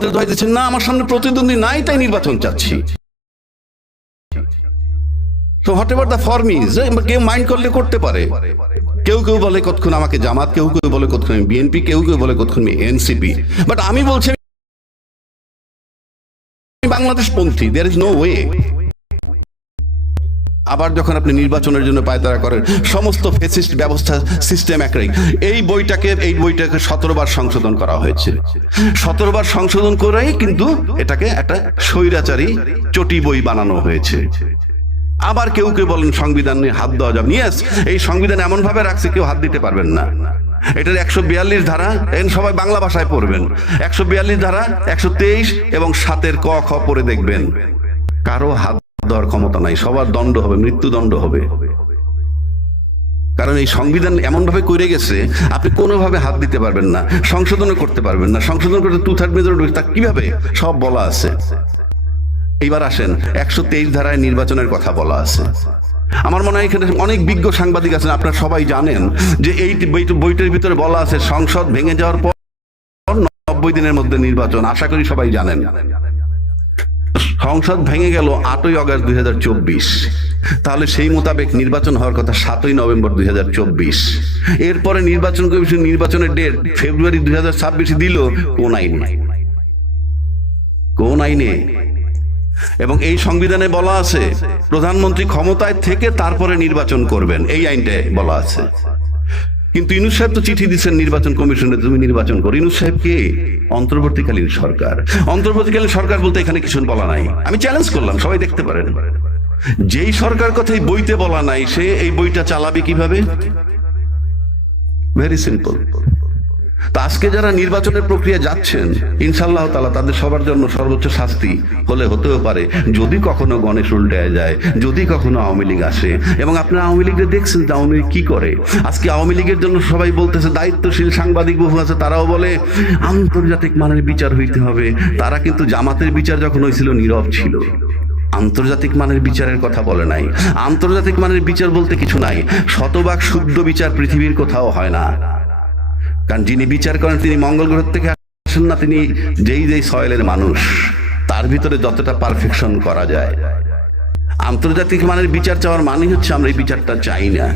দোহাই দিচ্ছেন, না আমার সামনে প্রতিদ্বন্দ্বী নাই তাই নির্বাচন চাচ্ছি। তো what ever the form is, কেউ মাইন্ড করলে করতে পারে। কেউ কেউ বলে কতক্ষণ আমাকে জামাত, কেউ কেউ বলে কতক্ষণ বিএনপি, কেউ কেউ বলে কতক্ষণ এনসিপি, বাট আমি বলছি বাংলাদেশ পন্থী, দেয়ার ইজ নো ওয়ে। আবার যখন আপনি নির্বাচনের জন্য পায়তারা করেন, সমস্ত ফেসিস্ট ব্যবস্থা সিস্টেম একই। এই বইটাকে 17 বার সংশোধন করা হয়েছে। 17 বার সংশোধন করেই কিন্তু এটাকে একটা স্বৈরাচারী চটি বই বানানো হয়েছে। আবার কেউ কেউ বলেন সংবিধান নিয়ে হাত দেওয়া যাবে। ইয়েস, এই সংবিধান এমন ভাবে রাখছে কেউ হাত দিতে পারবেন না। এটার 142 ধারা, সবাই বাংলা ভাষায় পড়বেন। 142 ধারা, 123 এবং 7 ক খ পড়ে দেখবেন, কারো হাত দেওয়ার ক্ষমতা নাই, সবার দণ্ড হবে, মৃত্যুদণ্ড হবে। কারণ এই সংবিধান এমন ভাবে করে গেছে আপনি কোনোভাবে হাত দিতে পারবেন না, সংশোধনও করতে পারবেন না। সংশোধন করতে 2/3 মেজরিটি, তা কিভাবে সব বলা আছে। এইবার আসেন 123 ধারায় নির্বাচনের কথা বলা আছে। আমার মনে হয় এখানে অনেক বিজ্ঞ সাংবাদিক আছেন, আপনারা সবাই জানেন যে এই বইটার ভিতরে বলা আছে সংসদ ভেঙে যাওয়ার পর 90 দিনের মধ্যে নির্বাচন। আশা করি সবাই জানেন। সংসদ ভেঙে গেল 8ই অগস্ট 2024, তাহলে সেই মোতাবেক নির্বাচন হওয়ার কথা 7ই নভেম্বর 2024। এরপরে নির্বাচন কমিশন নির্বাচনের ডেট ফেব্রুয়ারি 2026 দিল। কোন আইনে, কোন আইনে? এবং এই সংবিধানে বলা আছে প্রধানমন্ত্রী ক্ষমতায় থেকে তারপরে নির্বাচন করবেন, এই আইনটায় বলা আছে। কিন্তু ইউনূস সাহেব তো চিঠি দিচ্ছেন নির্বাচন কমিশনে, তুমি নির্বাচন করো। ইউনূস সাহেব কে? অন্তর্বর্তীকালীন সরকার। অন্তর্বর্তীকালীন সরকার বলতে এখানে কিছু বলা নাই। আমি চ্যালেঞ্জ করলাম, সবাই দেখতে পারেন। যেই সরকার কথা এই বইতে বলা নাই, সে এই বইটা চালাবে কিভাবে? Very simple. তা আজকে যারা নির্বাচনের প্রক্রিয়া যাচ্ছেন, ইনশাআল্লাহ তাআলা তাদের সবার জন্য সর্বোচ্চ শাস্তি হতেও পারে যদি কখনো গণেশ উল্টে যায়, যদি কখনো আওয়ামী লীগ আসে। এবং আপনারা আওয়ামী লীগকে দেখছেন আওয়ামী লীগ কি করে। আজকে আওয়ামী লীগের জন্য সবাই বলতেছে, দায়িত্বশীল সাংবাদিক বহু আছে, তারাও বলে আন্তর্জাতিক মানের বিচার হইতে হবে। তারা কিন্তু জামাতের বিচার যখন হয়েছিল নীরব ছিল, আন্তর্জাতিক মানের বিচারের কথা বলে নাই। আন্তর্জাতিক মানের বিচার বলতে কিছু নাই, শতভাগ শুদ্ধ বিচার পৃথিবীর কোথাও হয় না। কারণ যিনি বিচার করেন তিনি মঙ্গল গ্রহ থেকে আসেন না, তিনি যেই সয়েলের মানুষ, তার ভিতরে যতটা পারফেকশন করা যায়। আন্তর্জাতিক মানের বিচার চাওয়ার মানে হচ্ছে আমরা এই বিচারটা চাই না।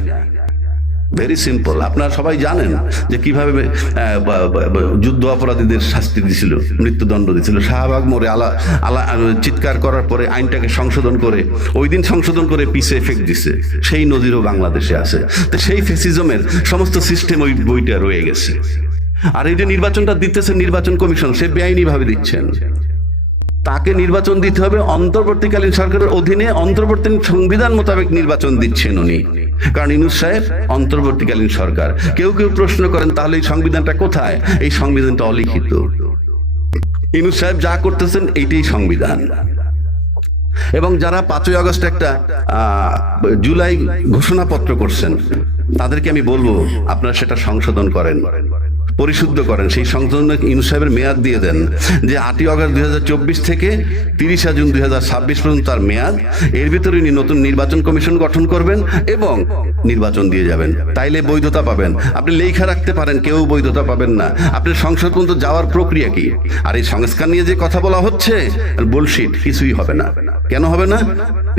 Very simple. আপনারা সবাই জানেন যে কিভাবে যুদ্ধ অপরাধীদের শাস্তি দিছিল, মৃত্যুদণ্ড দিছিল। শাহবাগ মোড়ে চিৎকার করার পরে আইনটাকে সংশোধন করে, ওই দিন সংশোধন করে পিছে এফেক্ট দিছে। সেই নজিরও বাংলাদেশে আছে। তো সেই ফ্যাসিজমের সমস্ত সিস্টেম ওই বইটা রয়ে গেছে। আর এই যে নির্বাচনটা দিতেছে নির্বাচন কমিশন, সে বেআইনি ভাবে দিচ্ছেন। তাকে নির্বাচন দিতে হবে অন্তর্বর্তীকালীন সরকারের অধীনে, অন্তর্বর্তী সংবিধান মোতাবেক নির্বাচন দিচ্ছেন উনি। কারণ ইউনূস সাহেব অন্তর্বর্তীকালীন সরকার। কেউ কেউ প্রশ্ন করেন তাহলে এই সংবিধানটা কোথায়? এই সংবিধানটা অলিখিত। ইউনূস সাহেব যা করতেছেন এইটাই সংবিধান। এবং যারা 5ই আগস্ট একটা জুলাই ঘোষণাপত্র করছেন, তাদেরকে আমি বলবো আপনারা সেটা সংশোধন করেন, পরিশুদ্ধ করেন। সেই সংশোধন ইউনূস সাহেবের মেয়াদ দিয়ে দেন যে 8ই অগস্ট 2024 থেকে 30 জুন 2026 পর্যন্ত তার মেয়াদ। এর ভিতরে উনি নতুন নির্বাচন কমিশন গঠন করবেন এবং নির্বাচন দিয়ে যাবেন। তাইলে বৈধতা পাবেন। আপনি লেখা রাখতে পারেন, কেউ বৈধতা পাবেন না। আপনি সংসদ পর্যন্ত যাওয়ার প্রক্রিয়া কি? আর এই সংস্কার নিয়ে যে কথা বলা হচ্ছে, বুলশিট, কিছুই হবে না। কেন হবে না?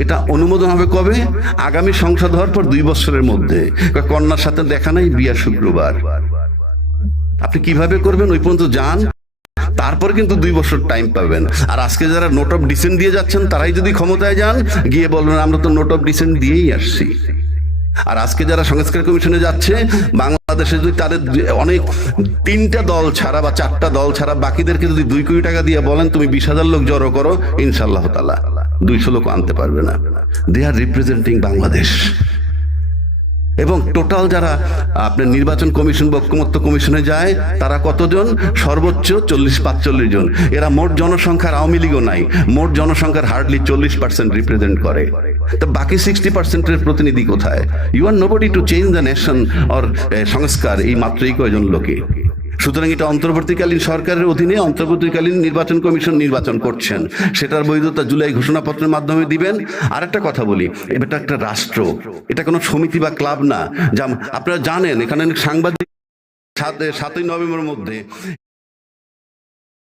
এটা অনুমোদন হবে কবে? আগামী সংসদ হওয়ার পর 2 বছরের মধ্যে। কন্যার সাথে দেখা নাই, বিয়া শুক্রবার। আপনি কিভাবে করবেন? ওই পর্যন্ত যান, তারপর কিন্তু 2 বছর টাইম পাবেন। আর আজকে যারা নোট অফ ডিসেন্ট দিয়ে যাচ্ছেন, তারাই যদি ক্ষমতায় যান, গিয়ে বলবেন আমরা তো নোট অফ ডিসেন্ট দিয়েই আসছি। আর আজকে যারা সংস্কার কমিশনে যাচ্ছে, বাংলাদেশে যদি তাদের অনেক 3টা দল ছাড়া বা 4টা দল ছাড়া বাকিদেরকে যদি 2 কোটি টাকা দিয়ে বলেন তুমি 20,000 লোক জড়ো করো, ইনশাআল্লাহ তাআলা 200 লোক আনতে পারবে না। দে আর রিপ্রেজেন্টিং বাংলাদেশ। এবং টোটাল যারা আপনার নির্বাচন কমিশন বা ঐকমত্য কমিশনে যায়, তারা কতজন? সর্বোচ্চ 40-45 জন। এরা মোট জনসংখ্যার, আওয়ামী লীগও নাই, মোট জনসংখ্যার হার্ডলি 40% রিপ্রেজেন্ট করে। তো বাকি 60%-এর প্রতিনিধি কোথায়? You are nobody to change the nation or সংস্কার, এই মাত্রই কয়জন লোকে। সুতরাং এটা অন্তর্বর্তীকালীন সরকারের অধীনে অন্তর্বর্তীকালীন নির্বাচন কমিশন নির্বাচন করছেন, সেটার বৈধতা জুলাই ঘোষণাপত্রের মাধ্যমে দিবেন। আর একটা কথা বলি, এটা একটা রাষ্ট্র, এটা কোনো সমিতি বা ক্লাব না। যা আপনারা জানেন, এখানে সাংবাদিক 7ই নভেম্বরের মধ্যে